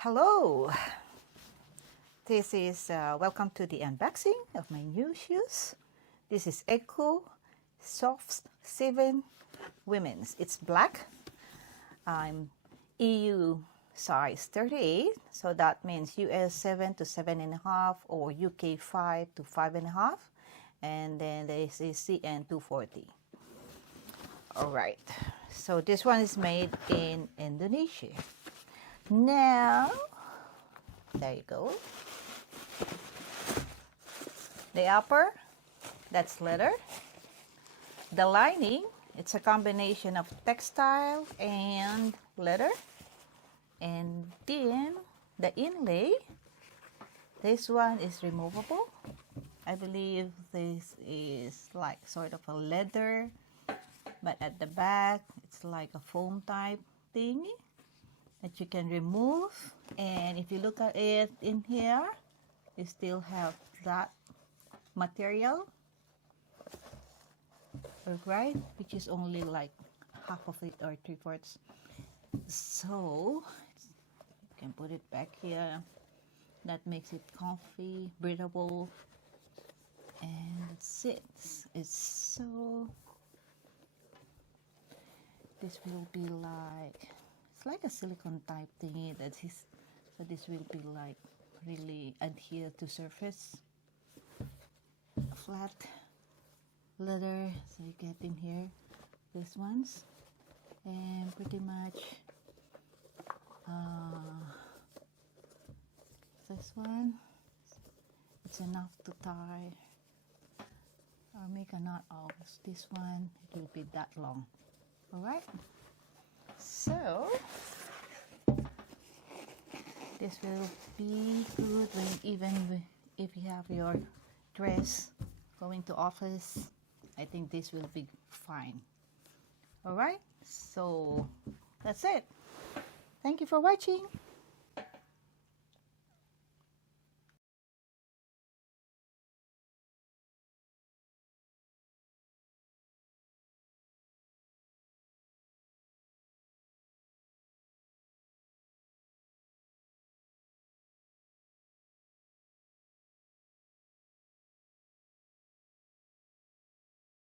Hello, this is welcome to the unboxing of my new shoes. This is Ecco Soft 7 Women's. It's black. I'm EU size 38, so that means US 7 to 7.5 or UK 5 to 5.5, and then this is CN 240. All right, so this one is made in Indonesia. Now, there you go. The upper, that's leather. The lining, it's a combination of textile and leather. And then the inlay, this one is removable. I believe this is like sort of a leather, but at the back, it's like a foam type thingy that you can remove. And if you look at it in here, you still have that material, right, which is only like half of it or 3/4. So you can put it back here. That makes it comfy, breathable, and that's it. It's so, this will be like, like a silicone type thingy that is, so this will be like really adhere to surface. Flat leather, so you get in here these ones, and pretty much this one, it's enough to tie or make a knot of. This one, it will be that long. All right, so this will be good when even if you have your dress going to office. I think this will be fine. All right, so that's it. Thank you for watching.